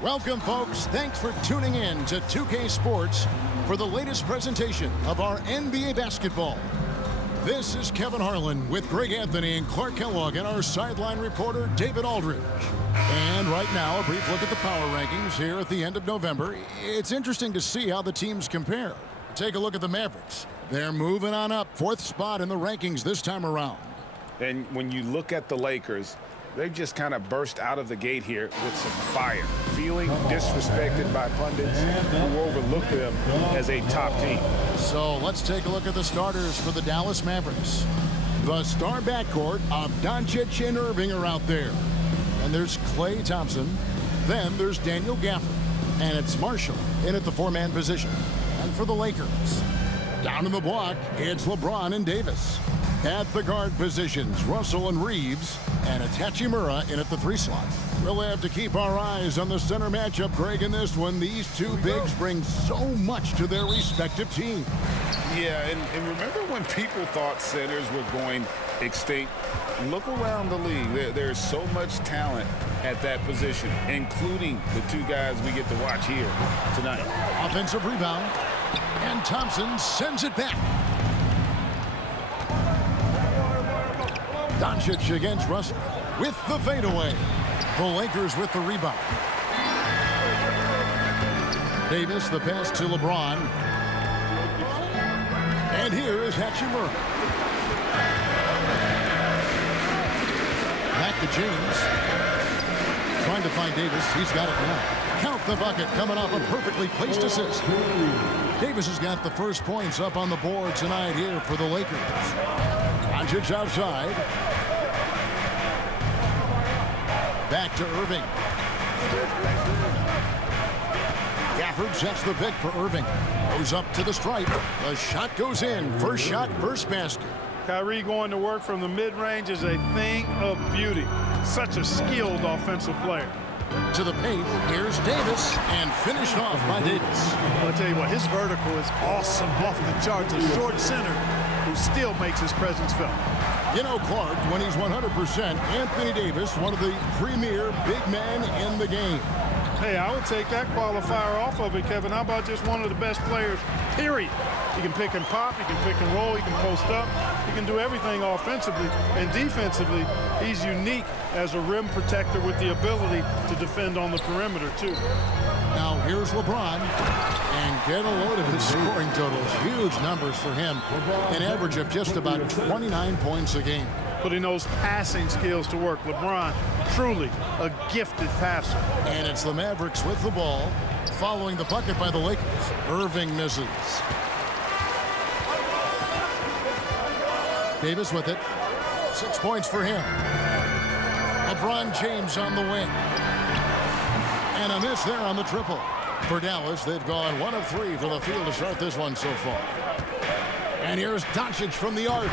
Welcome, folks. Thanks for tuning in to 2K Sports for the latest presentation of our NBA basketball. This is Kevin Harlan with Greg Anthony and Clark Kellogg and our sideline reporter, David Aldridge. And right now, a brief look at the power rankings here at the end of November. It's interesting to see how the teams compare. Take a look at the Mavericks. They're moving on up, 4th spot in the rankings this time around. And when you look at the Lakers, they've just kind of burst out of the gate here with some fire, feeling disrespected by pundits who overlook them as a top team. So let's take a look at the starters for the Dallas Mavericks. The star backcourt of Doncic and Irving are out there. And there's Klay Thompson. Then there's Daniel Gafford. And it's Marshall in at the 4-man position. And for the Lakers, down in the block, it's LeBron and Davis. At the guard positions, Russell and Reeves, and it's Hachimura in at the 3 slot. We'll have to keep our eyes on the center matchup, Greg, in this one. These two bigs bring so much to their respective teams. Yeah, and remember when people thought centers were going extinct? Look around the league. There's so much talent at that position, including the 2 guys we get to watch here tonight. Offensive rebound, and Thompson sends it back. Doncic against Russell with the fadeaway. The Lakers with the rebound. Davis, the pass to LeBron. And here is Hachimura. Back to James. Trying to find Davis. He's got it now. Count the bucket coming off a perfectly placed assist. Davis has got the first points up on the board tonight here for the Lakers. Doncic outside. Back to Irving. Gafford sets the pick for Irving. Goes up to the stripe. The shot goes in. First shot, first basket. Kyrie going to work from the mid-range is a thing of beauty. Such a skilled offensive player. To the paint, here's Davis, and finished off by Davis. I'll tell you what, his vertical is awesome off the charts. A short center who still makes his presence felt. You know, Clark, when he's 100%, Anthony Davis, one of the premier big men in the game. Hey, I would take that qualifier off of it, Kevin. How about just one of the best players, period? He can pick and pop, he can pick and roll, he can post up, he can do everything offensively. And defensively, he's unique as a rim protector with the ability to defend on the perimeter, too. Now, here's LeBron. And get a load of his scoring totals. Huge numbers for him. An average of just about 29 points a game. Putting those passing skills to work. LeBron, truly a gifted passer. And it's the Mavericks with the ball, following the bucket by the Lakers. Irving misses. Davis with it. 6 points for him. LeBron James on the wing. And a miss there on the triple. For Dallas, they've gone 1 of 3 from the field to start this one so far. And here's Doncic from the arc.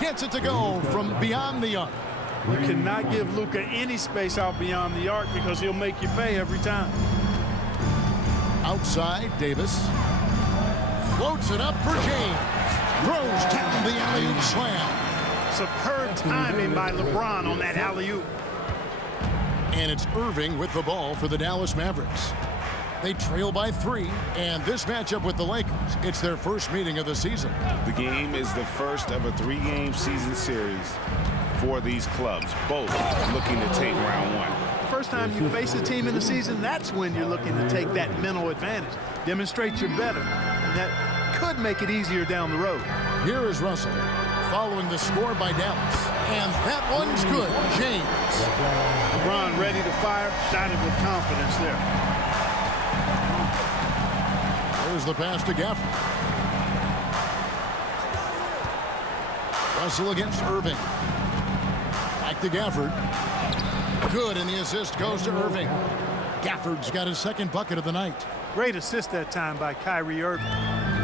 Gets it to go from beyond the arc. You cannot give Luka any space out beyond the arc because he'll make you pay every time. Outside, Davis. Floats it up for James. Throws down the alley-oop slam. Superb timing by LeBron on that alley-oop. And it's Irving with the ball for the Dallas Mavericks. They trail by 3, and this matchup with the Lakers, it's their first meeting of the season. The game is the first of a 3-game season series for these clubs, both looking to take round 1. The first time you face a team in the season, that's when you're looking to take that mental advantage. Demonstrate you're better, and that could make it easier down the road. Here is Russell, following the score by Dallas. And that one's good. James. LeBron ready to fire, dotted with confidence there. There's the pass to Gafford. Russell against Irving. Back to Gafford. Good, and the assist goes to Irving. Gafford's got his second bucket of the night. Great assist that time by Kyrie Irving.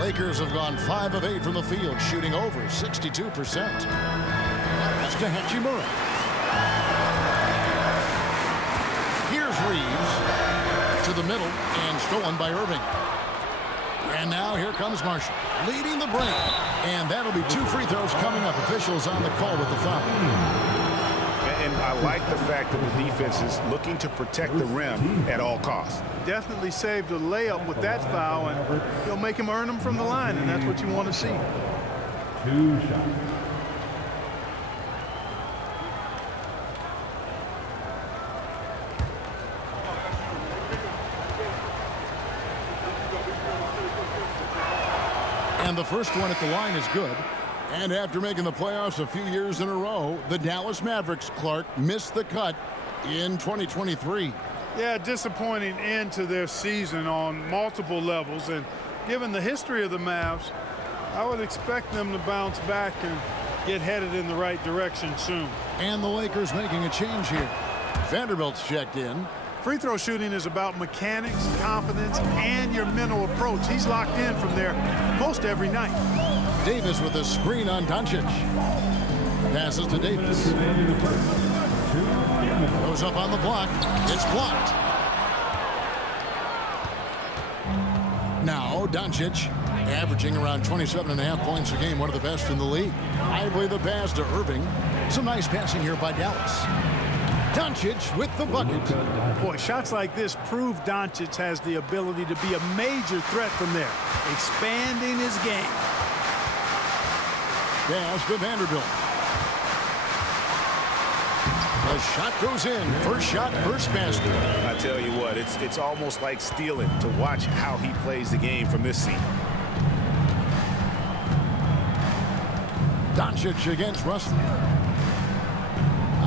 Lakers have gone 5 of 8 from the field, shooting over 62%. That's to Hachimura. Here's Reeves to the middle and stolen by Irving. And now here comes Marshall, leading the break. And that'll be 2 free throws coming up. Officials on the call with the foul. And I like the fact that the defense is looking to protect the rim at all costs. Definitely saved a layup with that foul, and he'll make him earn them from the line, and that's what you want to see. 2 shots. And the first one at the line is good. And after making the playoffs a few years in a row, the Dallas Mavericks, Clark, missed the cut in 2023. Yeah, disappointing end to their season on multiple levels. And given the history of the Mavs, I would expect them to bounce back and get headed in the right direction soon. And the Lakers making a change here. Vanderbilt's checked in. Free throw shooting is about mechanics, confidence, and your mental approach. He's locked in from there most every night. Davis with a screen on Doncic. Passes to Davis. Goes up on the block. It's blocked. Now Doncic, averaging around 27.5 points a game, one of the best in the league. Lively the pass to Irving. Some nice passing here by Dallas. Doncic with the bucket. Boy, shots like this prove Doncic has the ability to be a major threat from there, expanding his game. Pass to Vanderbilt. The shot goes in. First shot, first basket. I tell you what, it's almost like stealing to watch how he plays the game from this seat. Doncic against Russell.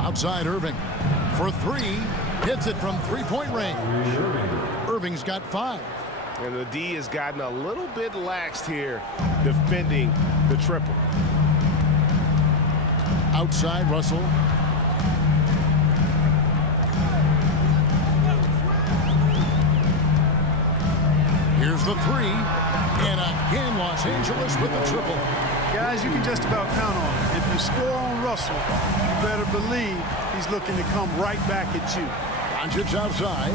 Outside Irving. For three, hits it from three-point range. Irving's got 5. And the D has gotten a little bit laxed here defending the triple. Outside Russell. Here's the 3. And again, Los Angeles with a triple. Guys, you can just about count on it. If you score on Russell, you better believe he's looking to come right back at you. Doncic outside.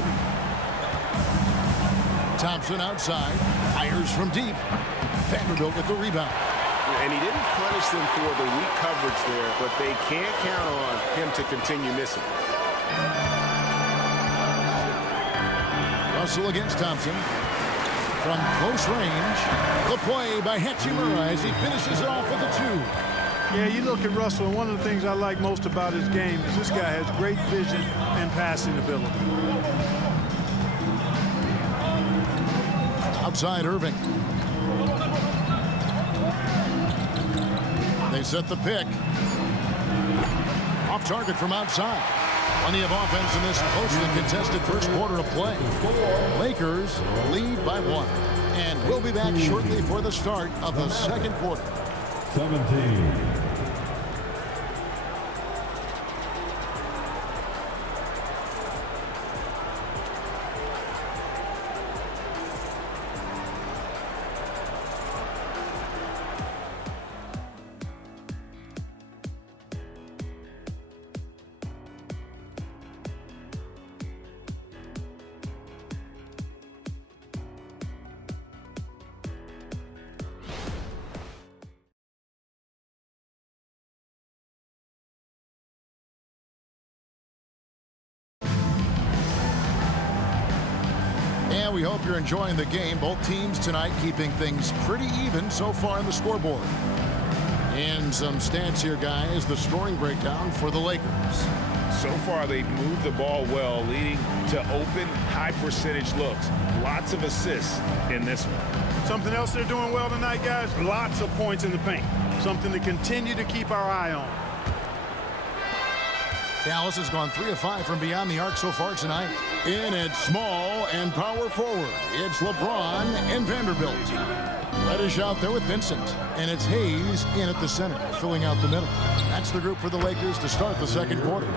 Thompson outside. Fires from deep. Vanderbilt with the rebound. And he didn't punish them for the weak coverage there, but they can't count on him to continue missing. Russell against Thompson. From close range, the play by Hachimura as he finishes it off with a 2. Yeah, you look at Russell, and one of the things I like most about his game is this guy has great vision and passing ability. Outside Irving. They set the pick. Off target from outside. Plenty of offense in this closely contested first quarter of play. Lakers lead by 1. And we'll be back shortly for the start of the second quarter. 17. And we hope you're enjoying the game. Both teams tonight keeping things pretty even so far on the scoreboard. And some stats here, guys. The scoring breakdown for the Lakers. So far, they've moved the ball well, leading to open, high-percentage looks. Lots of assists in this one. Something else they're doing well tonight, guys, lots of points in the paint. Something to continue to keep our eye on. Dallas has gone 3 of 5 from beyond the arc so far tonight. In at small and power forward, it's LeBron and Vanderbilt. Reddish out there with Vincent, and it's Hayes in at the center, filling out the middle. That's the group for the Lakers to start the second quarter.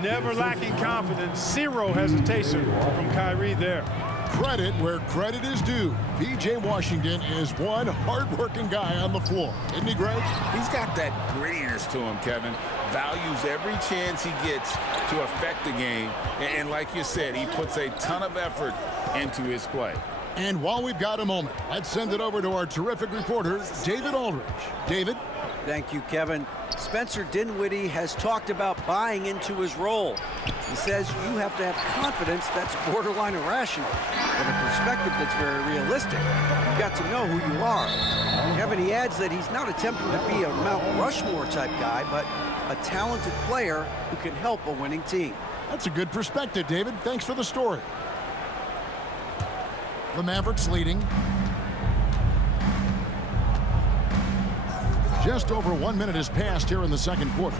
Never lacking confidence, zero hesitation from Kyrie there. Credit where credit is due. P.J. Washington is one hard-working guy on the floor. Isn't he, Greg? He's got that grittiness to him, Kevin. Values every chance he gets to affect the game. And like you said, he puts a ton of effort into his play. And while we've got a moment, let's send it over to our terrific reporter, David Aldridge. David? Thank you, Kevin. Spencer Dinwiddie has talked about buying into his role. He says you have to have confidence that's borderline irrational, but a perspective that's very realistic. You've got to know who you are. Kevin, he adds that he's not attempting to be a Mount Rushmore type guy, but a talented player who can help a winning team. That's a good perspective, David. Thanks for the story. The Mavericks leading. Just over 1 minute has passed here in the second quarter.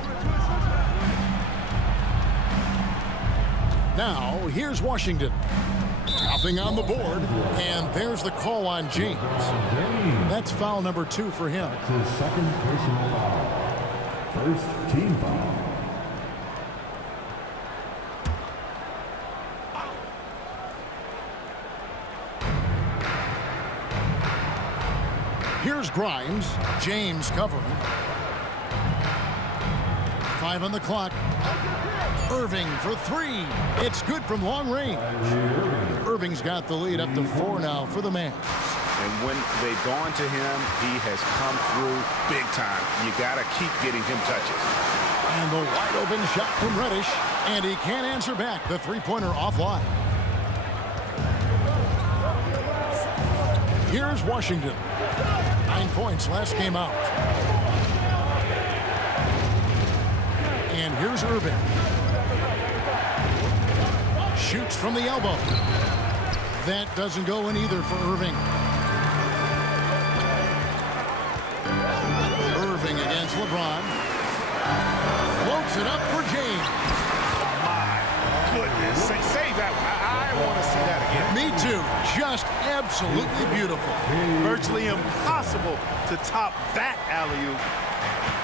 Now, here's Washington. Nothing on the board, and there's the call on James. That's foul number 2 for him. That's his second personal foul. First team foul. Here's Grimes. James covering. 5 on the clock. Irving for 3. It's good from long range. Irving's got the lead up to 4 now for the Mavs. And when they've gone to him, he has come through big time. You got to keep getting him touches. And the wide open shot from Reddish. And he can't answer back. The three-pointer offline. Here's Washington. 9 points last game out. And here's Irving. Shoots from the elbow. That doesn't go in either for Irving. Irving against LeBron. Floats it up for James. My goodness. Say that. I want to see that again. Me too. Just absolutely beautiful. Virtually impossible to top that alley-oop.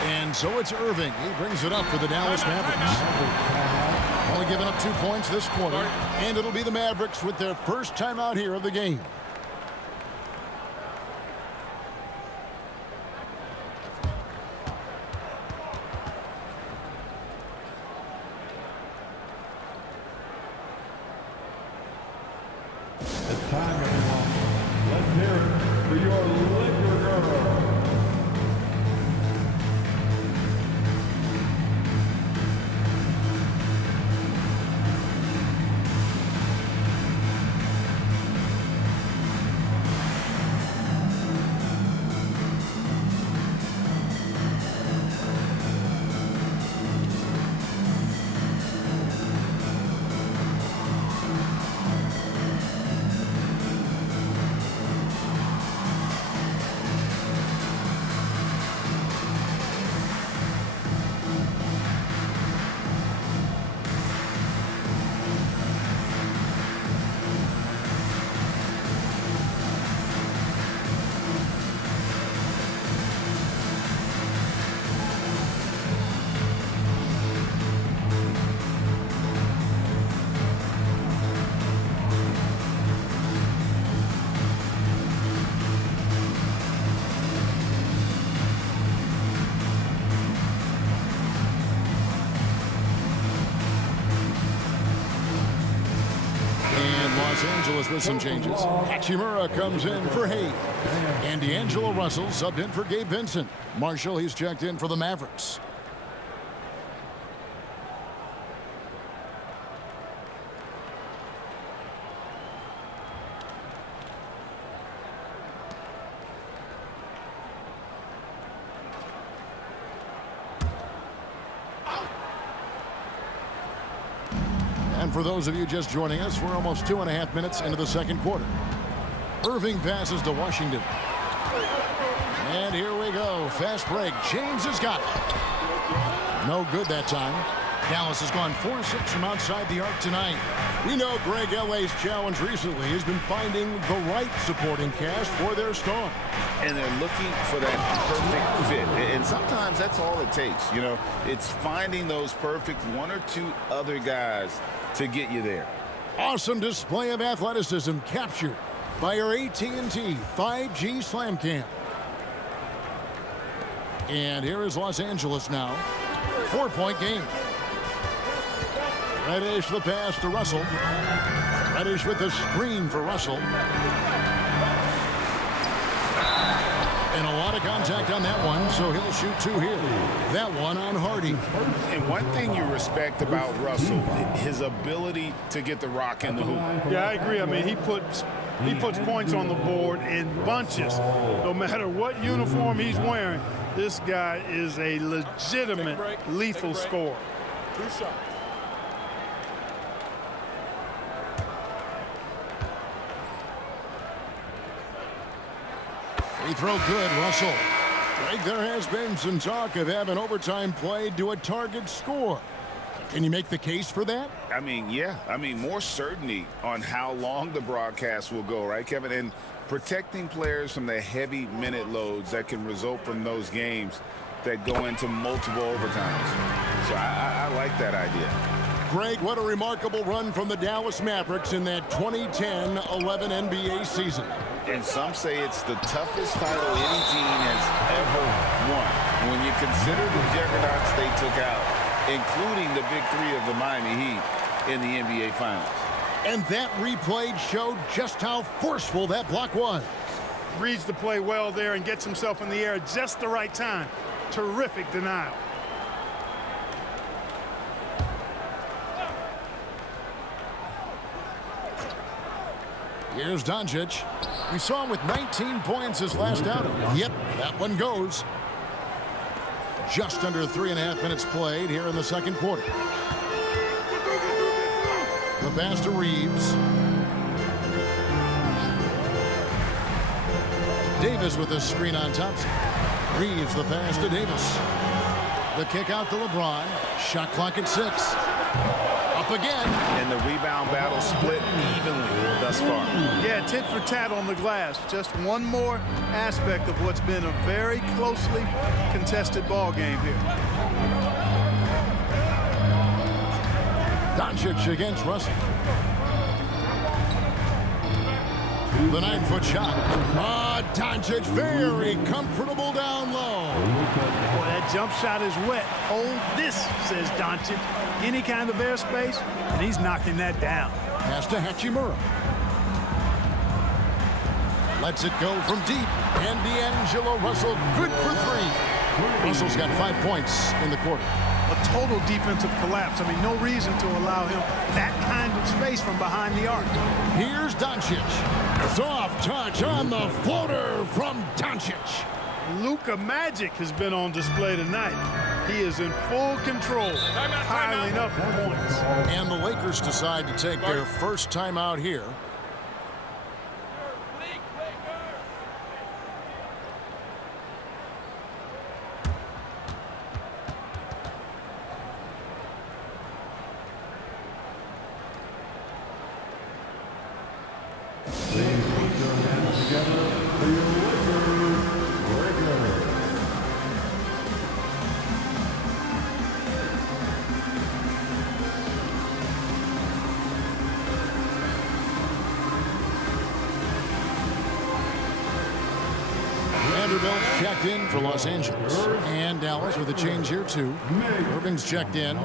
And so it's Irving. He brings it up for the Dallas Mavericks. Only giving up 2 points this quarter. And it'll be the Mavericks with their first timeout here of the game. It's time, everyone. Let's hear it for your Laker girl. Los Angeles with some changes. Hachimura comes in for Hayes. And D'Angelo Russell subbed in for Gabe Vincent. Marshall, he's checked in for the Mavericks. And for those of you just joining us, we're almost 2.5 minutes into the second quarter. Irving passes to Washington. And here we go. Fast break. James has got it. No good that time. Dallas has gone 4-6 from outside the arc tonight. We know Greg L.A.'s challenge recently has been finding the right supporting cast for their star. And they're looking for that perfect fit. And sometimes that's all it takes. You know, it's finding those perfect one or two other guys to get you there. Awesome display of athleticism captured by our AT&T 5G Slam Cam. And here is Los Angeles now. 4-point game. Reddish the pass to Russell. Reddish with the screen for Russell. And a lot of contact on that one, so he'll shoot 2 here. That one on Hardy. And one thing you respect about Russell, his ability to get the rock in the hoop. Yeah, I agree. I mean, he puts points on the board in bunches. No matter what uniform he's wearing, this guy is a legitimate lethal scorer. 2 shots. Free throw good, Russell. Greg, there has been some talk of having overtime played to a target score. Can you make the case for that? I mean, yeah. I mean, more certainty on how long the broadcast will go, right, Kevin? And protecting players from the heavy minute loads that can result from those games that go into multiple overtimes. So I like that idea. Greg, what a remarkable run from the Dallas Mavericks in that 2010-11 NBA season. And some say it's the toughest title any team has ever won. When you consider the juggernauts they took out, including the big 3 of the Miami Heat in the NBA Finals. And that replay showed just how forceful that block was. Reads the play well there and gets himself in the air at just the right time. Terrific denial. Here's Doncic. We saw him with 19 points his last outing. Yep, that one goes. Just under 3.5 minutes played here in the second quarter. The pass to Reeves. Davis with a screen on Thompson. Reeves the pass to Davis. The kick out to LeBron. Shot clock at 6. Up again. And the rebound battle split evenly thus far. Yeah, tit for tat on the glass. Just one more aspect of what's been a very closely contested ball game here. Doncic against Russell. The 9-foot shot. Doncic very comfortable down low. Boy, that jump shot is wet. Hold this, says Doncic. Any kind of airspace, and he's knocking that down. Pass to Hachimura. Lets it go from deep. And D'Angelo Russell, good for 3. Russell's got 5 points in the quarter. A total defensive collapse. I mean, no reason to allow him that kind of space from behind the arc. Here's Doncic. Soft touch on the floater from Doncic. Luka Magic has been on display tonight. He is in full control, piling up points. And the Lakers decide to take their first timeout here. Please put your hands together for your Lakers. Vanderbilt's checked in for Los Angeles. And Dallas with a change here, too. Irving's checked in.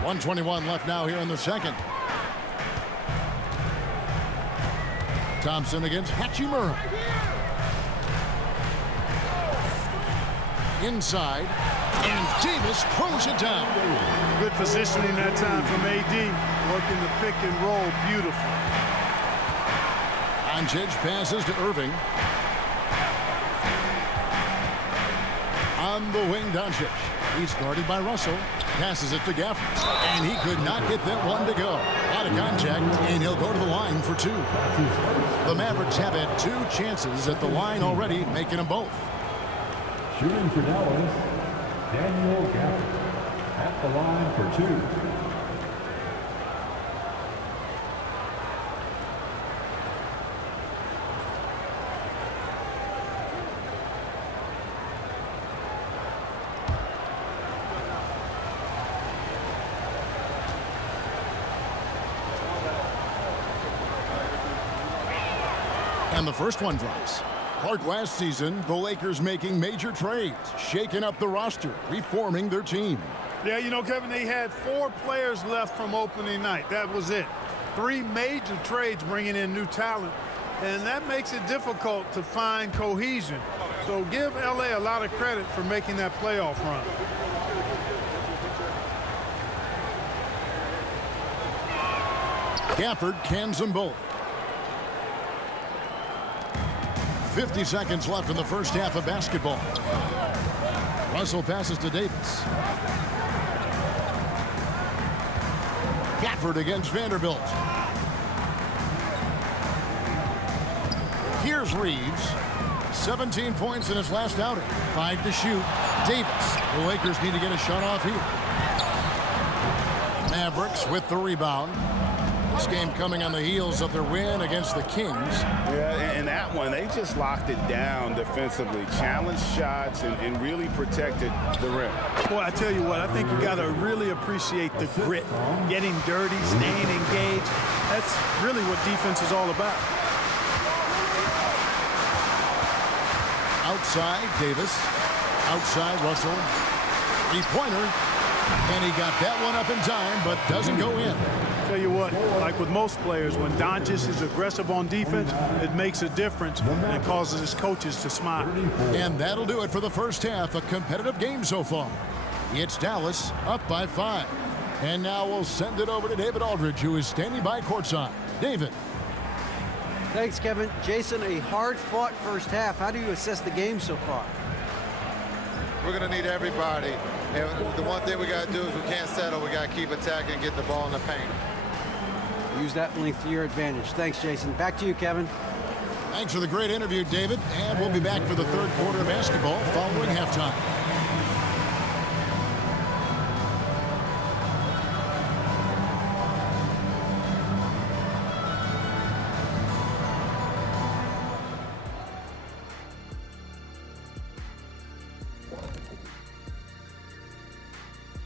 .121 left now here in the second. Thompson against Hachimura. Inside. And Davis throws it down. Good positioning that time from AD. Working the pick and roll beautiful. Doncic passes to Irving. On the wing, Doncic. He's guarded by Russell. Passes it to Gafford. And he could not get that one to go. Out of contact, and he'll go to the line for 2. The Mavericks have had 2 chances at the line already, making them both. Shooting for Dallas, Daniel Gafford at the line for 2. And the first one drops. Clark, last season, the Lakers making major trades, shaking up the roster, reforming their team. Yeah, you know, Kevin, they had 4 players left from opening night. That was it. 3 major trades bringing in new talent, and that makes it difficult to find cohesion. So give L.A. a lot of credit for making that playoff run. Gafford cans them both. 50 seconds left in the first half of basketball. Russell passes to Davis. Gafford against Vanderbilt. Here's Reeves. 17 points in his last outing. 5 to shoot. Davis. The Lakers need to get a shot off here. Mavericks with the rebound. This game coming on the heels of their win against the Kings. Yeah, and that one, they just locked it down defensively. Challenged shots and really protected the rim. Boy, I tell you what, I think you got to really appreciate the grit. Getting dirty, staying engaged. That's really what defense is all about. Outside, Davis. Outside, Russell. Three-pointer. And he got that one up in time, but doesn't go in. Tell you what, like with most players, when Doncic is aggressive on defense, it makes a difference and causes his coaches to smile. And that'll do it for the first half. A competitive game so far. It's Dallas up by 5. And now we'll send it over to David Aldridge, who is standing by courtside. David. Thanks, Kevin. Jason, a hard-fought first half. How do you assess the game so far? We're going to need everybody. And the one thing we got to do is we can't settle. We got to keep attacking and get the ball in the paint. Use that length to your advantage. Thanks, Jason. Back to you, Kevin. Thanks for the great interview, David. And we'll be back for the third quarter of basketball following halftime.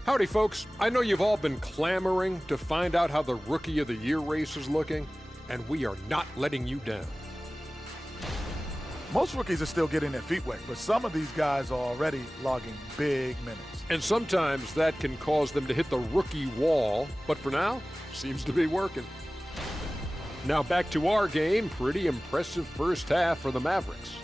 Howdy, folks. I know you've all been clamoring to find out how the Rookie of the Year race is looking, and we are not letting you down. Most rookies are still getting their feet wet, but some of these guys are already logging big minutes. And sometimes that can cause them to hit the rookie wall, but for now, seems to be working. Now back to our game. Pretty impressive first half for the Mavericks.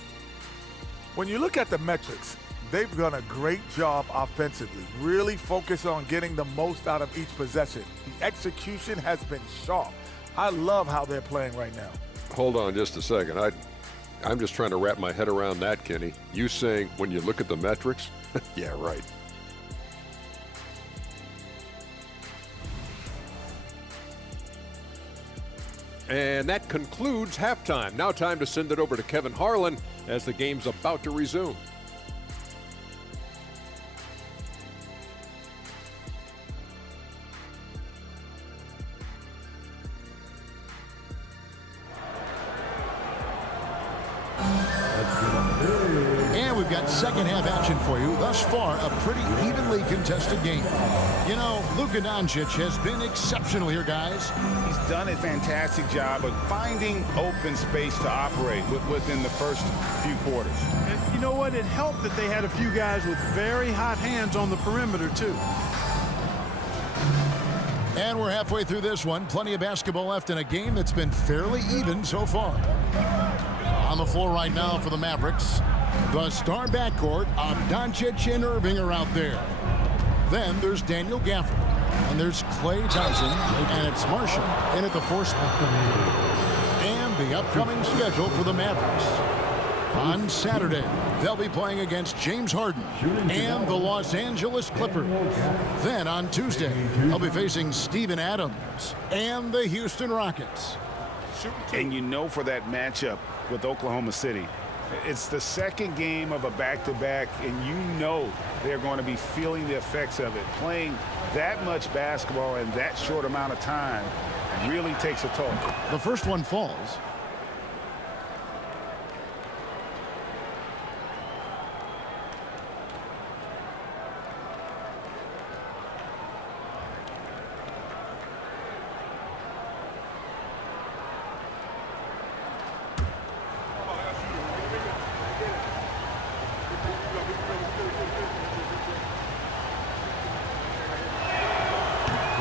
When you look at the metrics, they've done a great job offensively, really focus on getting the most out of each possession. The execution has been sharp. I love how they're playing right now. Hold on just a second. I'm just trying to wrap my head around that, Kenny. You saying when you look at the metrics? Yeah, right. And that concludes halftime. Now time to send it over to Kevin Harlan as the game's about to resume. And we've got second half action for you. Thus far, a pretty evenly contested game. You know, Luka Doncic has been exceptional here, guys. He's done a fantastic job of finding open space to operate within the first few quarters. And you know what? It helped that they had a few guys with very hot hands on the perimeter, too. And we're halfway through this one. Plenty of basketball left in a game that's been fairly even so far. On the floor right now for the Mavericks, the star backcourt of Doncic and Irving are out there. Then there's Daniel Gafford, and there's Klay Thompson, and it's Marshall in at the 4 spot. And the upcoming schedule for the Mavericks. On Saturday, they'll be playing against James Harden and the Los Angeles Clippers. Then on Tuesday, they'll be facing Steven Adams and the Houston Rockets. And you know, for that matchup with Oklahoma City, it's the second game of a back-to-back, and you know they're going to be feeling the effects of it. Playing that much basketball in that short amount of time really takes a toll. The first one falls.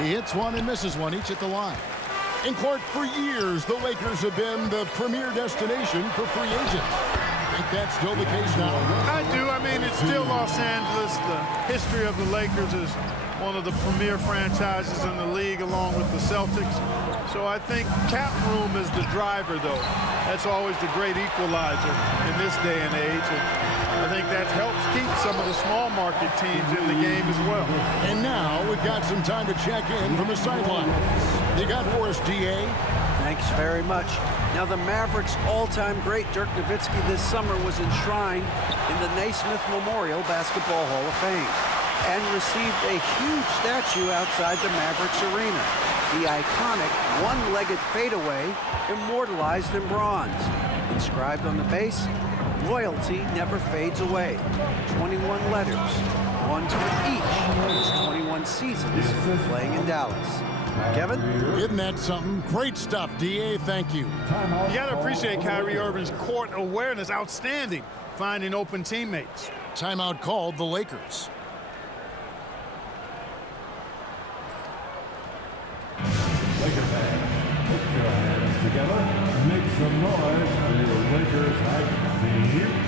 He hits one and misses one, each at the line. In court, for years, the Lakers have been the premier destination for free agents. Think that's still the case now? I do. I mean, it's still Los Angeles. The history of the Lakers is one of the premier franchises in the league, along with the Celtics. So I think cap room is the driver, though. That's always the great equalizer in this day and age. And I think that helps keep some of the small market teams in the game as well. And now we've got some time to check in from the sidelines. You got for us, DA? Thanks very much. Now, the Mavericks' all-time great Dirk Nowitzki this summer was enshrined in the Naismith Memorial Basketball Hall of Fame and received a huge statue outside the Mavericks arena. The iconic one-legged fadeaway immortalized in bronze. Inscribed on the base, loyalty never fades away. 21 letters, one for each of his 21 seasons playing in Dallas. Kevin? Isn't that something? Great stuff, DA. Thank you. You got to appreciate Kyrie Irving's court awareness. Outstanding, finding open teammates. Timeout called the Lakers. Laker fans, put your hands together. Make some noise for your Lakers hype team.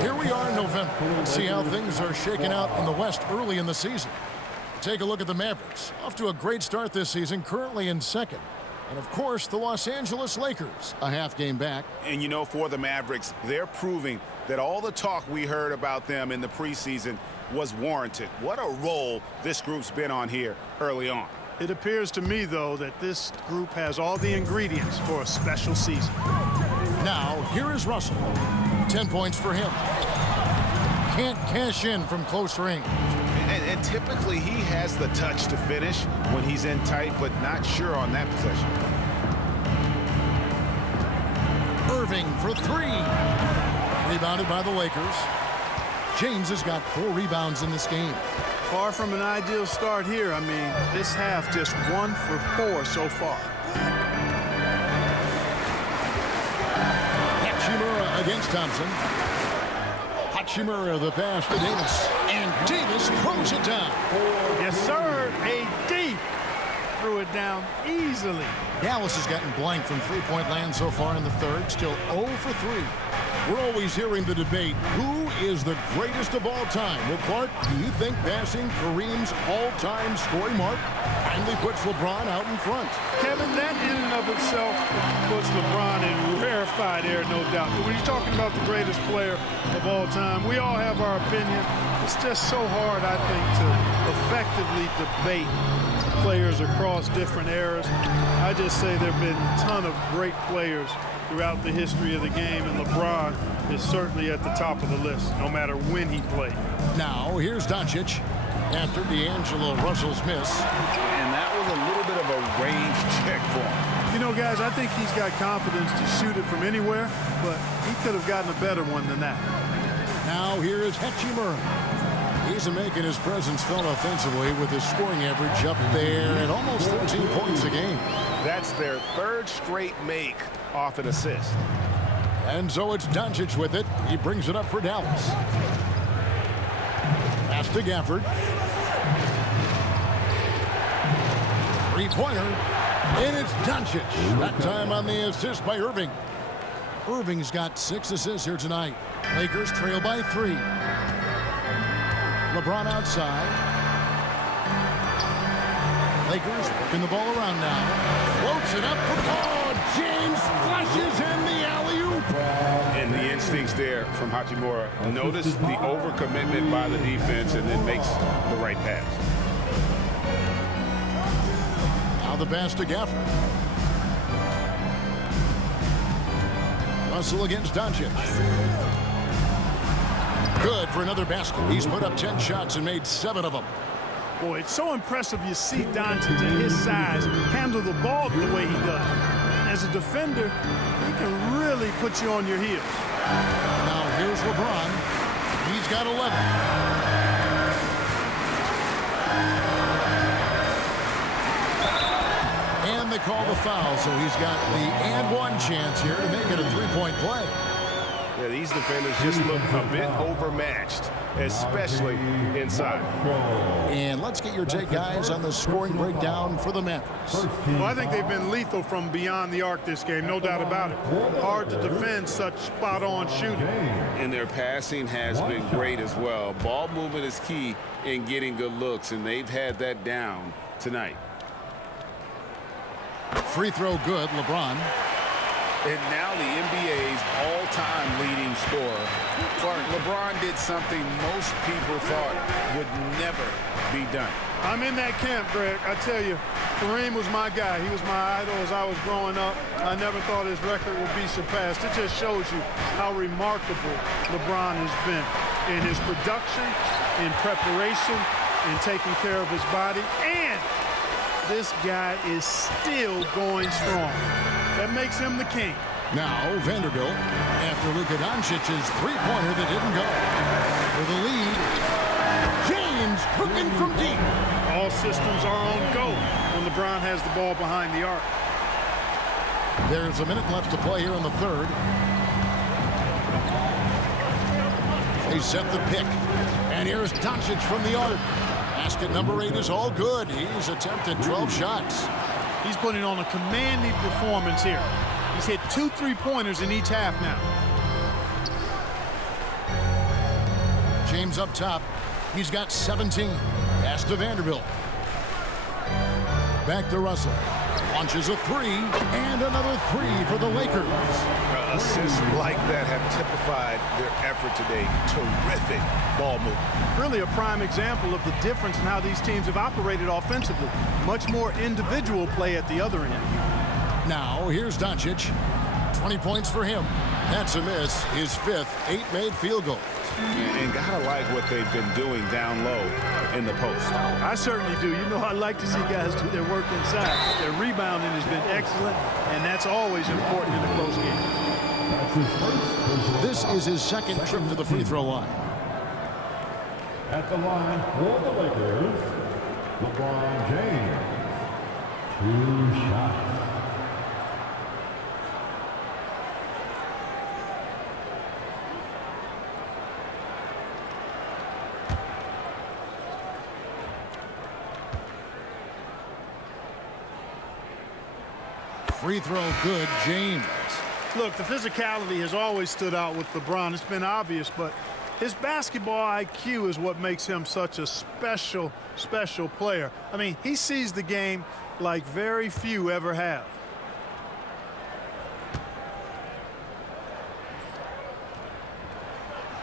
Here we are in November. Let's see how things are shaking out in the West early in the season. Take a look at the Mavericks. Off to a great start this season, currently in second. And, of course, the Los Angeles Lakers, a half game back. And, you know, for the Mavericks, they're proving that all the talk we heard about them in the preseason was warranted. What a role this group's been on here early on. It appears to me, though, that this group has all the ingredients for a special season. Now, here is Russell. 10 points for him. Can't cash in from close range. And typically he has the touch to finish when he's in tight, but not sure on that possession. Irving for three. Rebounded by the Lakers. James has got 4 rebounds in this game. Far from an ideal start here. I mean, this half just 1 for 4 so far. Hachimura against Thompson. Hachimura the pass to Davis. And Davis throws it down. Yes, sir. AD threw it down easily. Dallas has gotten blank from three-point land so far in the third. Still 0 for 3. We're always hearing the debate, who is the greatest of all time? Well, Clark, do you think passing Kareem's all-time scoring mark finally puts LeBron out in front? Kevin, that in and of itself puts LeBron in rarefied air, no doubt. But when you're talking about the greatest player of all time, we all have our opinion. It's just so hard, I think, to effectively debate players across different eras. I just say there have been a ton of great players throughout the history of the game, and LeBron is certainly at the top of the list, no matter when he played. Now, here's Doncic after D'Angelo Russell's miss. And that was a little bit of a range check for him. You know, guys, I think he's got confidence to shoot it from anywhere, but he could have gotten a better one than that. Now, here is Hachimura. He's making his presence felt offensively with his scoring average up there at almost 13 points a game. That's their 3rd straight make off an assist. And so it's Doncic with it. He brings it up for Dallas. Pass to Gafford. Three-pointer. And it's Doncic. That time on the assist by Irving. Irving's got 6 assists here tonight. Lakers trail by 3. LeBron outside. Lakers working the ball around now. Floats it up for Paul. James flashes in the alley-oop. And the instincts there from Hachimura. Notice the overcommitment by the defense and then makes the right pass. Now the pass to Gafford. Russell against Doncic. Good for another basket. He's put up 10 shots and made 7 of them. Boy, it's so impressive you see Doncic at his size handle the ball the way he does. As a defender, he can really put you on your heels. Now here's LeBron. He's got 11. And they call the foul, so he's got the and one chance here to make it a 3-point play. Yeah, these defenders just look a bit overmatched, especially inside. And let's get your take, guys, on the scoring breakdown for the Mavericks. Well, I think they've been lethal from beyond the arc this game, no doubt about it. Hard to defend such spot-on shooting. And their passing has been great as well. Ball movement is key in getting good looks, and they've had that down tonight. Free throw good, LeBron. And now the NBA's all-time leading scorer. Clark, LeBron did something most people thought would never be done. I'm in that camp, Greg. I tell you, Kareem was my guy. He was my idol as I was growing up. I never thought his record would be surpassed. It just shows you how remarkable LeBron has been in his production, in preparation, in taking care of his body. And this guy is still going strong. That makes him the king. Now Vanderbilt, after Luka Doncic's three-pointer that didn't go. For the lead, James cooking from deep. All systems are on go when LeBron has the ball behind the arc. There's a minute left to play here in the third. They set the pick. And here's Doncic from the arc. Basket number 8 is all good. He's attempted 12 shots. He's putting on a commanding performance here. He's hit 2 3-pointers in each half now. James up top. He's got 17. Pass to Vanderbilt. Back to Russell. Launches a 3 and another 3 for the Lakers. Assists like that have typified their effort today. Terrific ball movement. Really a prime example of the difference in how these teams have operated offensively. Much more individual play at the other end. Now here's Doncic. 20 points for him. That's a miss. His 5th 8 made field goals. And gotta like what they've been doing down low in the post. I certainly do. You know, I like to see guys do their work inside. Their rebounding has been excellent, and that's always important in a close game. This is his second trip to the free throw line. At the line for the Lakers, LeBron James. 2 shots. Free throw good, James. Look, the physicality has always stood out with LeBron. It's been obvious, but his basketball IQ is what makes him such a special player. I mean, he sees the game like very few ever have.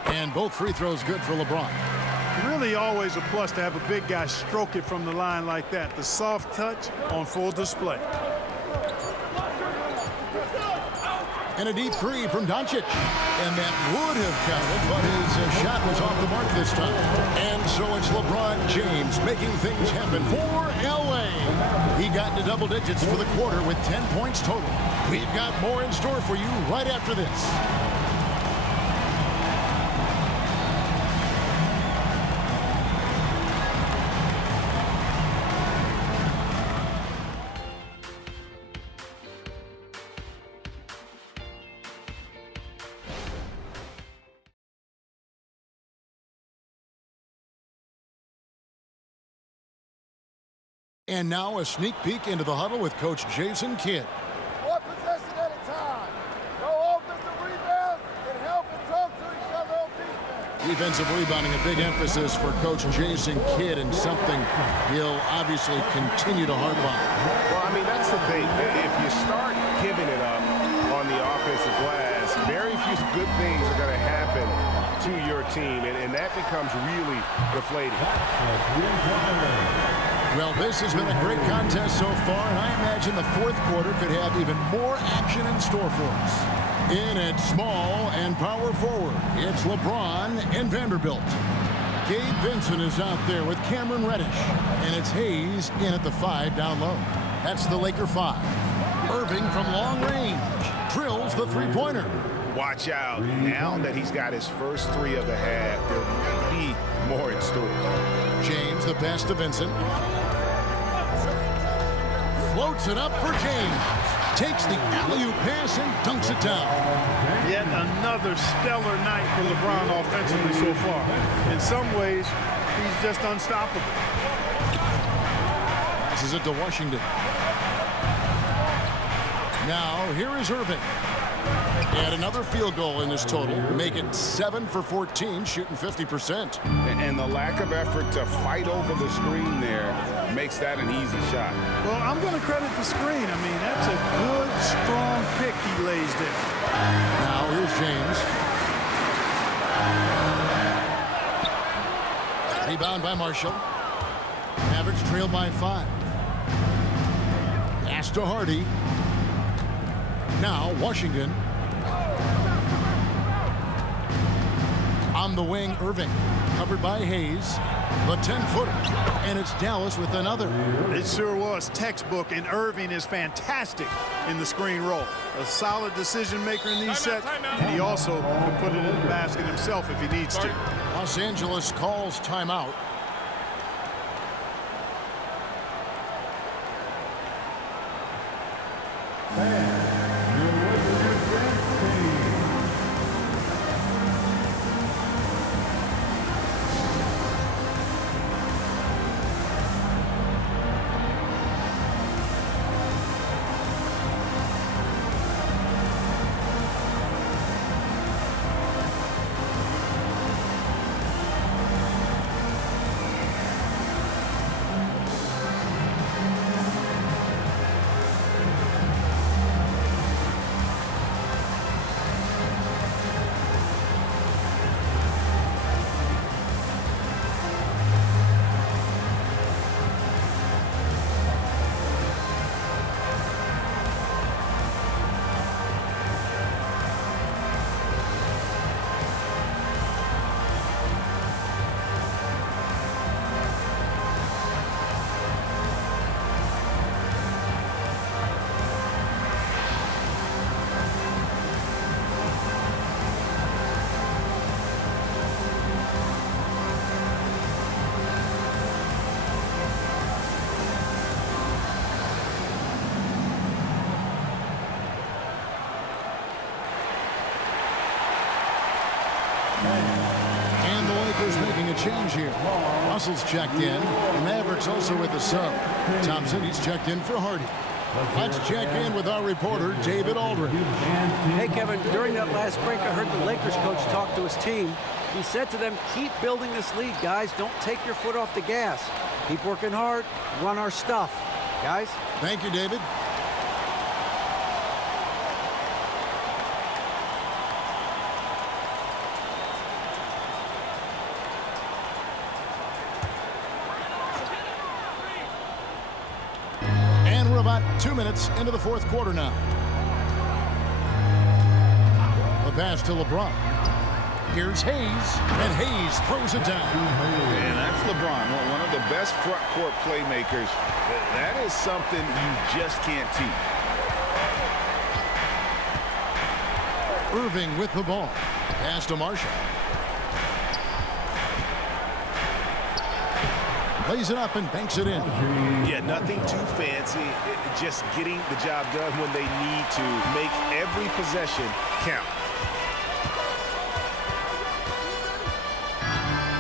And both free throws good for LeBron. Really always a plus to have a big guy stroke it from the line like that. The soft touch on full display. And a deep 3 from Doncic. And that would have counted, but his shot was off the mark this time. And so it's LeBron James making things happen for L.A. He got into double digits for the quarter with 10 points total. We've got more in store for you right after this. And now a sneak peek into the huddle with Coach Jason Kidd. One possession at a time. No offensive Defensive rebounding, a big emphasis for Coach Jason Kidd, and something he'll obviously continue to harp on. Well, I mean, that's the thing. If you start giving it up on the offensive glass, very few good things are going to happen to your team, and that becomes really deflating. Well, this has been a great contest so far, and I imagine the fourth quarter could have even more action in store for us. In at small and power forward, it's LeBron and Vanderbilt. Gabe Vincent is out there with Cameron Reddish, and it's Hayes in at the 5 down low. That's the Laker 5. Irving from long range drills the three-pointer. Watch out. Now that he's got his first 3 of the half, there may be more in store. James, the pass to Vincent. Floats it up for James. Takes the alley-oop pass and dunks it down. Yet another stellar night for LeBron offensively so far. In some ways, he's just unstoppable. Passes it to Washington. Now, here is Irving. And another field goal in this total. Make it 7 for 14, shooting 50%. And the lack of effort to fight over the screen there makes that an easy shot. Well, I'm going to credit the screen. I mean, that's a good, strong pick he lays there. Now, here's James. Rebound by Marshall. Mavericks trail by 5. Pass to Hardy. Now, Washington. On the wing, Irving. Covered by Hayes. The 10-footer. And it's Dallas with another. It sure was textbook, and Irving is fantastic in the screen roll. A solid decision maker in these sets, and he also can put it in the basket himself if he needs to. Los Angeles calls timeout. And the Lakers making a change here. Russell's checked in. The Mavericks also with a sub. Thompson, he's checked in for Hardy. Let's check in with our reporter, David Aldridge. Hey, Kevin, during that last break, I heard the Lakers coach talk to his team. He said to them, keep building this lead, guys. Don't take your foot off the gas. Keep working hard. Run our stuff. Guys? Thank you, David. And we're about 2 minutes into the fourth quarter now. The pass to LeBron. Here's Hayes, and Hayes throws it down. And that's LeBron, one of the best front court playmakers. That is something you just can't teach. Irving with the ball. Pass to Marshall. Lays it up and banks it in. Yeah, nothing too fancy. Just getting the job done when they need to. Make every possession count.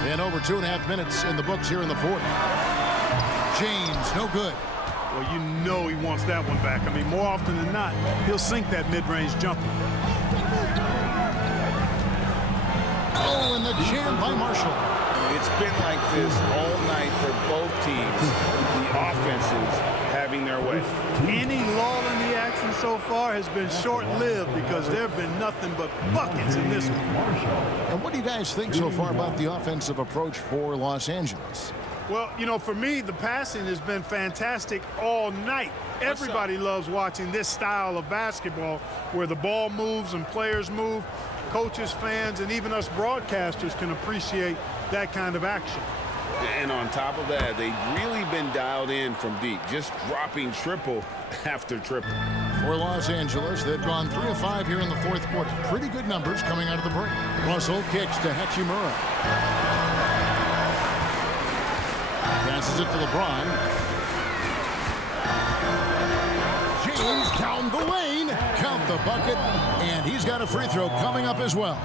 And over 2.5 minutes in the books here in the fourth. James, no good. Well, you know he wants that one back. I mean, more often than not, he'll sink that mid-range jumper. Oh, and the jam by Marshall. It's been like this all night for both teams. The offenses having their way. Any lull in the action so far has been short-lived because there have been nothing but buckets in this one. And what do you guys think so far about the offensive approach for Los Angeles? Well, you know, for me, the passing has been fantastic all night. Everybody loves watching this style of basketball where the ball moves and players move. Coaches, fans, and even us broadcasters can appreciate that kind of action. And on top of that, they've really been dialed in from deep, just dropping triple after triple. For Los Angeles, they've gone 3 of 5 here in the fourth quarter. Pretty good numbers coming out of the break. Russell kicks to Hachimura. Passes it to LeBron. James down the lane. Count the bucket. And he's got a free throw coming up as well.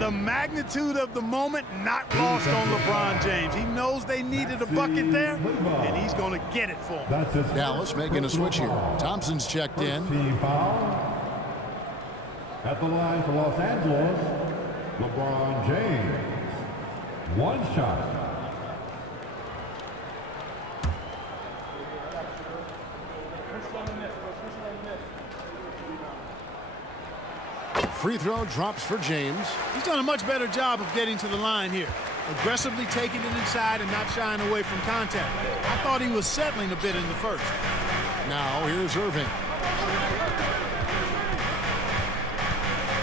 The magnitude of the moment not lost on LeBron James. He knows they needed a bucket there, and he's going to get it for them. Dallas making a switch here. Thompson's checked in. Team foul. At the line for Los Angeles, LeBron James. One shot. Free throw drops for James. He's done a much better job of getting to the line here. Aggressively taking it inside and not shying away from contact. I thought he was settling a bit in the first. Now here's Irving.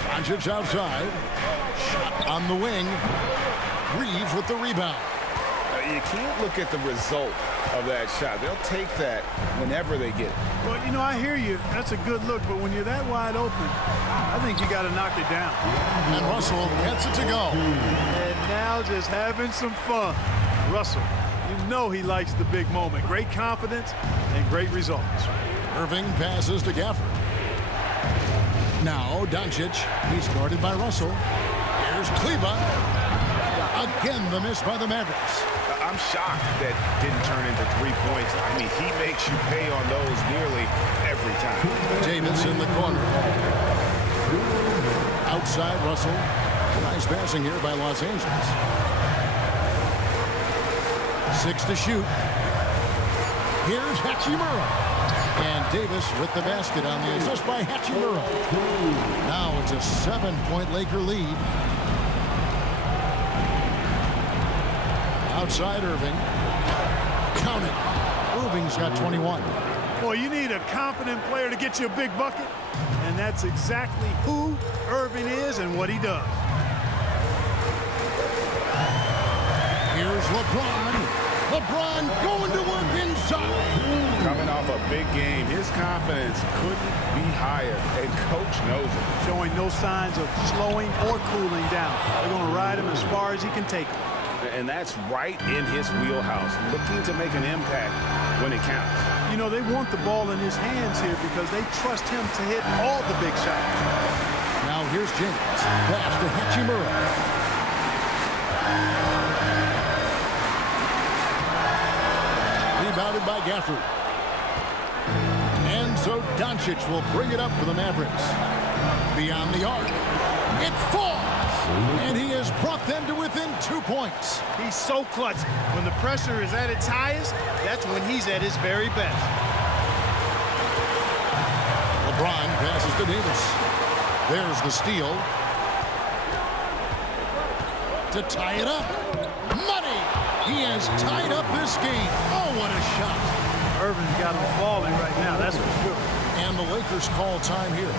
Doncic outside. Shot on the wing. Reeves with the rebound. You can't look at the result of that shot. They'll take that whenever they get it. Well, you know, I hear you. That's a good look, but when you're that wide open, I think you got to knock it down. And Russell gets it to go. And now just having some fun. Russell, you know he likes the big moment. Great confidence and great results. Irving passes to Gafford. Now Doncic. He's guarded by Russell. Here's Kleba. Again, the miss by the Mavericks. I'm shocked that didn't turn into 3 points. I mean, he makes you pay on those nearly every time. Davis in the corner. Outside Russell. Nice passing here by Los Angeles. 6 to shoot. Here's Hachimura. And Davis with the basket on the assist by Hachimura. Now it's a 7-point Laker lead. Outside Irving. Count it. Irving's got 21. Boy, you need a confident player to get you a big bucket, and that's exactly who Irving is and what he does. Here's LeBron. LeBron going to work inside. Coming off a big game, his confidence couldn't be higher, and coach knows it. Showing no signs of slowing or cooling down. They're going to ride him as far as he can take him. And that's right in his wheelhouse, looking to make an impact when it counts. You know, they want the ball in his hands here because they trust him to hit all the big shots. Now here's James. Pass to Hachimura. Rebounded by Gafford. And so Doncic will bring it up for the Mavericks. Beyond the arc. It falls. And he has brought them to within 2 points. He's so clutch. When the pressure is at its highest, that's when he's at his very best. LeBron passes to Davis. There's the steal. To tie it up. Money! He has tied up this game. Oh, what a shot. Irving's got him falling right now, that's for sure. And the Lakers call time here.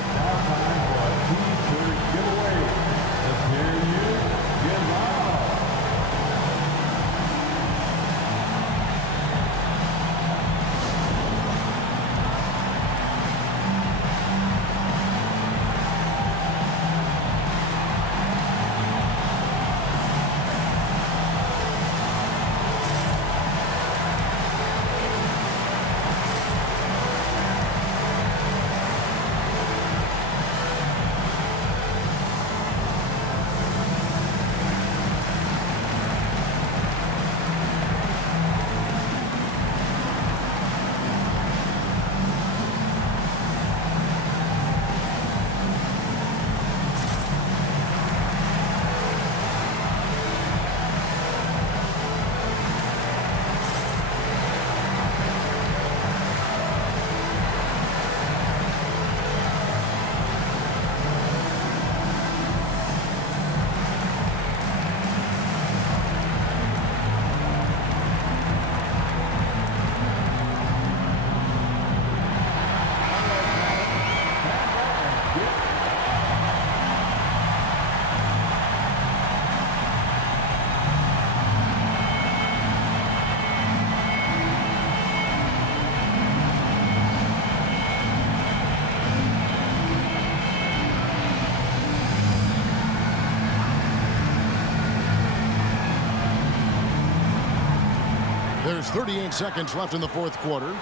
There's 38 seconds left in the fourth quarter.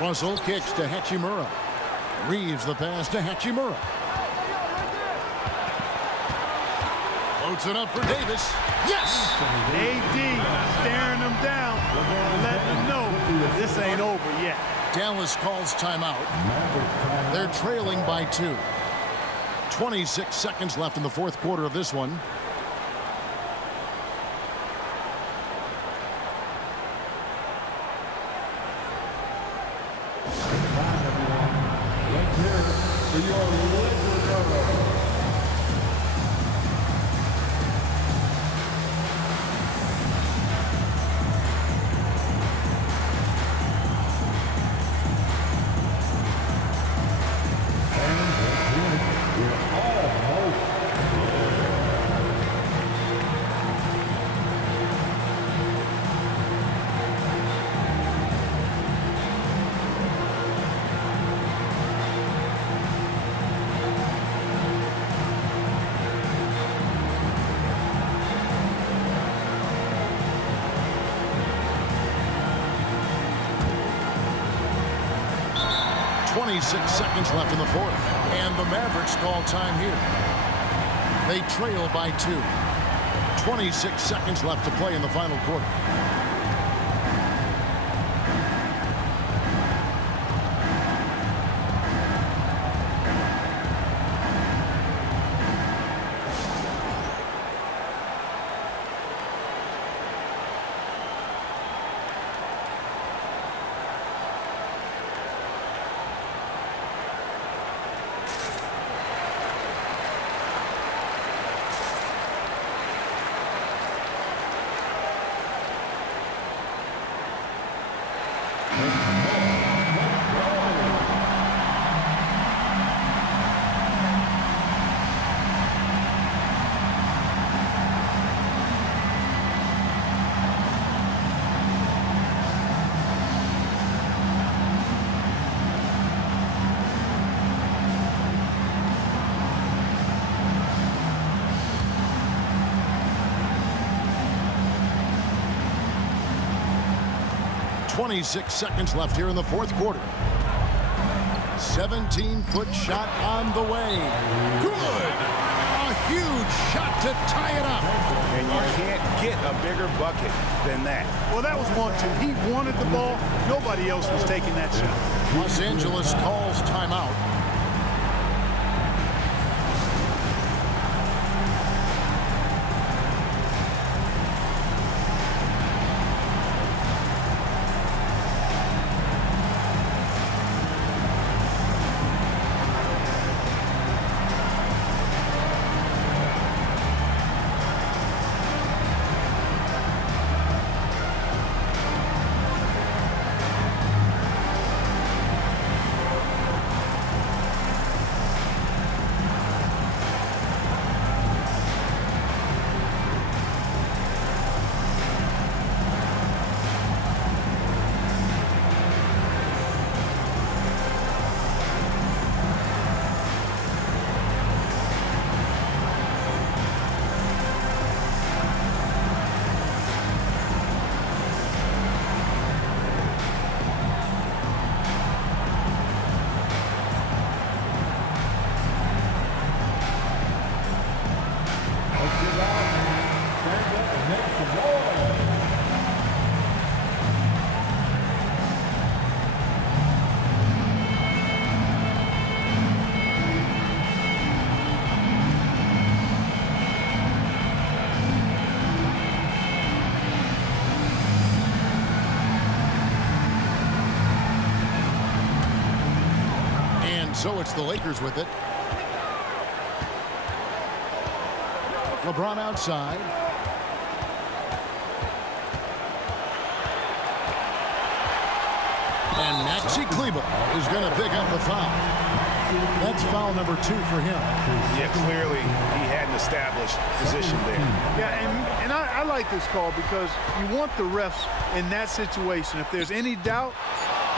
Russell kicks to Hachimura. Reeves the pass to Hachimura. Floats it up for Davis. Yes! AD staring them down and letting them know this ain't over yet. Dallas calls timeout. They're trailing by 2. 26 seconds left in the fourth quarter of this one. Let's hear it for your Lakers. Seconds left in the fourth, and the Mavericks call time here. They trail by 2. 26 seconds left to play in the final quarter. .26 seconds left here in the fourth quarter. 17-foot shot on the way. Good! A huge shot to tie it up. And you can't get a bigger bucket than that. Well, that was 1-2. He wanted the ball. Nobody else was taking that shot. Los Angeles calls timeout. So it's the Lakers with it. LeBron outside. And Maxi Kleber is going to pick up the foul. That's foul number 2 for him. Yeah, clearly he had an established position there. Yeah, and I like this call because you want the refs in that situation. If there's any doubt,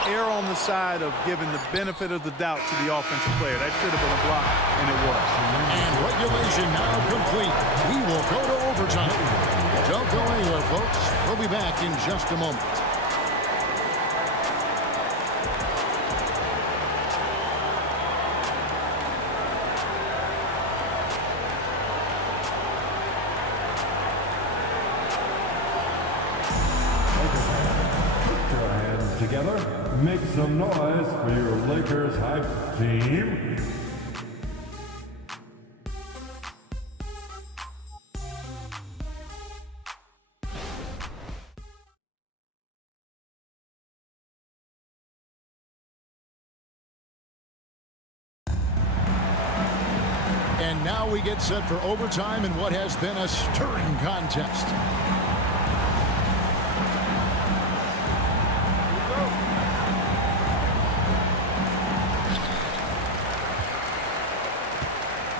err on the side of giving the benefit of the doubt to the offensive player. That should have been a block, and it was. And regulation now complete. We will go to overtime. Don't go anywhere, folks. We'll be back in just a moment. together, make some noise for your Lakers hype team. And now we get set for overtime in what has been a stirring contest.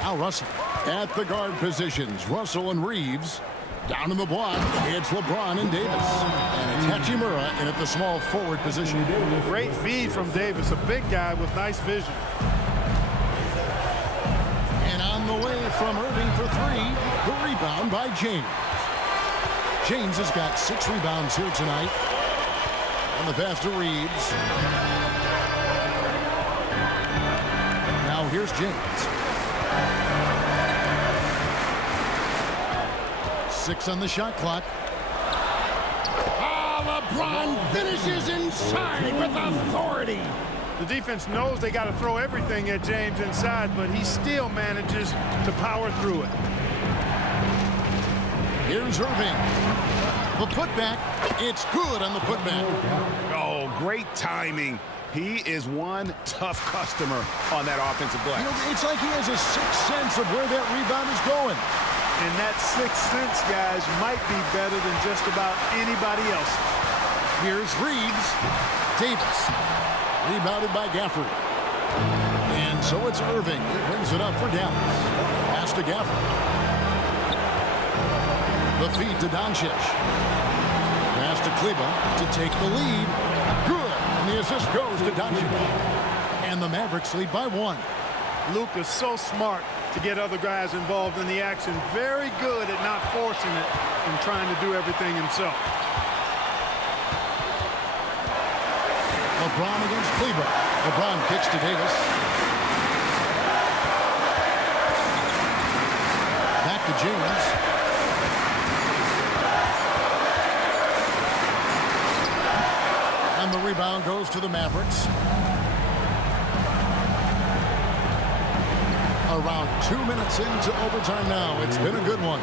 Now Russell at the guard positions. Russell and Reeves. Down in the block, it's LeBron and Davis. And it's Hachimura in at the small forward position. Great feed from Davis, a big guy with nice vision. And on the way from Irving for three, the rebound by James. James has got 6 rebounds here tonight. And the pass to Reeves. Now here's James. 6 on the shot clock. LeBron finishes inside with authority. The defense knows they got to throw everything at James inside, but he still manages to power through it. Here's Irving. The putback. It's good on the putback. Oh, great timing. He is one tough customer on that offensive glass. You know, it's like he has a sixth sense of where that rebound is going. And that sixth sense, guys, might be better than just about anybody else. Here's Reeves. Davis. Rebounded by Gafford. And so it's Irving. He brings it up for Dallas. Pass to Gafford. The feed to Doncic. Pass to Kleba to take the lead. Good. And the assist goes to Doncic. And the Mavericks lead by 1. Luka's so smart to get other guys involved in the action. Very good at not forcing it and trying to do everything himself. LeBron against Kleba. LeBron kicks to Davis. Back to James. And the rebound goes to the Mavericks. Around 2 minutes into overtime now. It's been a good one.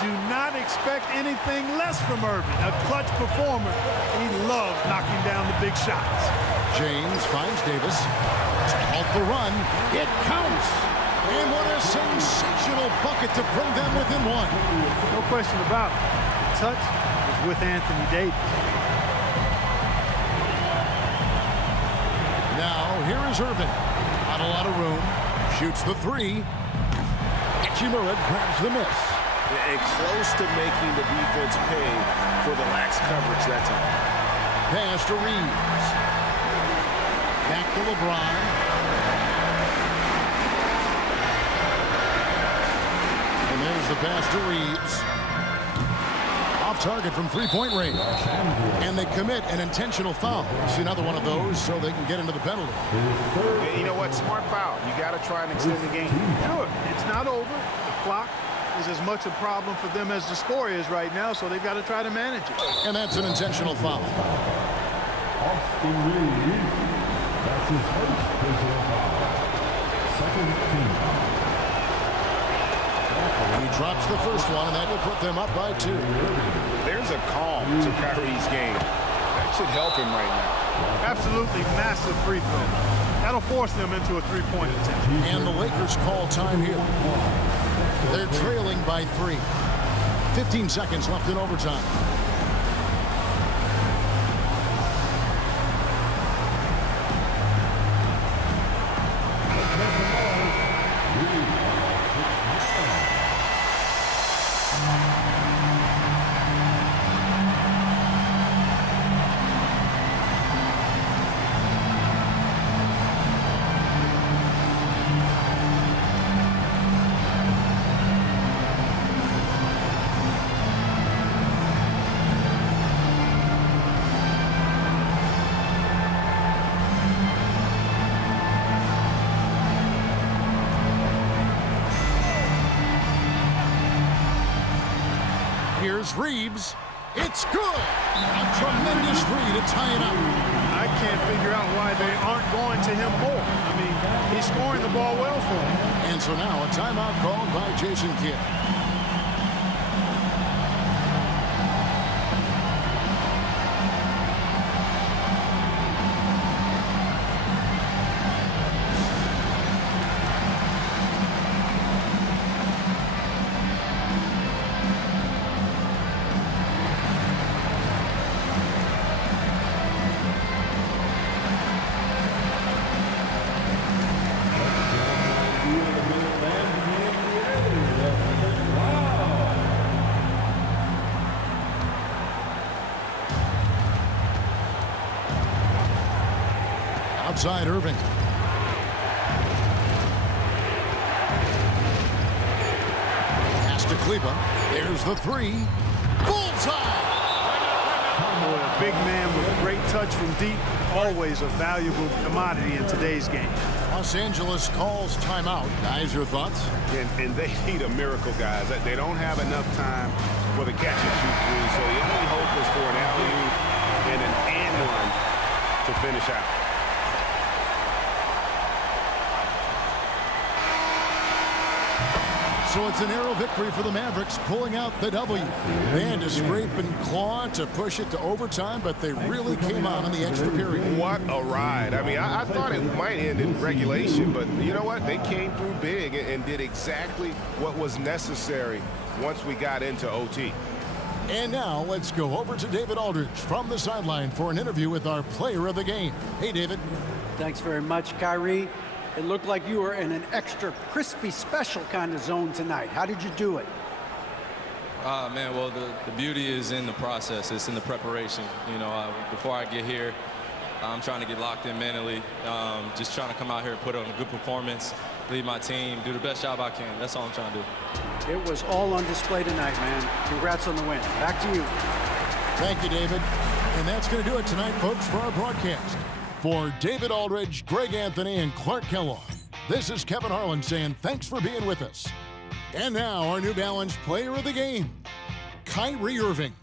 Do not expect anything less from Irving. A clutch performer. He loves knocking down the big shots. James finds Davis. Off the run. It counts. And what a sensational bucket to bring them within 1. No question about it. The touch is with Anthony Davis. Now, here is Irving. Not a lot of room. Shoots the 3. Hachimura grabs the miss. Close to making the defense pay for the lax coverage that time. Pass to Reeves. Back to LeBron. And there's the pass to Reeves. Off target from three-point range. And they commit an intentional foul. See another one of those so they can get into the penalty. And you know what? Smart foul. You got to try and extend the game. Sure, it's not over. The clock is as much a problem for them as the score is right now, so they've got to try to manage it. And that's an intentional foul. Austin Reeves. That's his first personal foul. Second team. He drops the first one, and that will put them up by 2. There's a calm to Kyrie's game. That should help him right now. Absolutely massive free throw. That'll force them into a three-point attempt. And the Lakers call time here. They're trailing by 3. 15 seconds left in overtime. Here's Reeves. It's good. A tremendous three to tie it up. I can't figure out why they aren't going to him more. I mean, he's scoring the ball well for him. And so now a timeout called by Jason Kidd. Outside Irving. Pass to Kleba. There's the three. Bullseye! Boy, a big man with a great touch from deep, always a valuable commodity in today's game. Los Angeles calls timeout. Guys, your thoughts? And they need a miracle, guys. They don't have enough time for the catch and shoot three, so the only hope is for an alley-oop and an and-one to finish out. So it's a narrow victory for the Mavericks, pulling out the W. They had to scrape and claw to push it to overtime, but they really came out in the extra period. What a ride. I mean, I thought it might end in regulation, but you know what? They came through big and did exactly what was necessary once we got into OT. And now let's go over to David Aldridge from the sideline for an interview with our player of the game. Hey, David. Thanks very much, Kyrie. It looked like you were in an extra crispy special kind of zone tonight. How did you do it? Man, well, the beauty is in the process. It's in the preparation. You know, before I get here, I'm trying to get locked in mentally. Just trying to come out here and put on a good performance, lead my team, do the best job I can. That's all I'm trying to do. It was all on display tonight, man. Congrats on the win. Back to you. Thank you, David. And that's going to do it tonight, folks, for our broadcast. For David Aldridge, Greg Anthony, and Clark Kellogg, this is Kevin Harlan saying thanks for being with us. And now our New Balance player of the game, Kyrie Irving.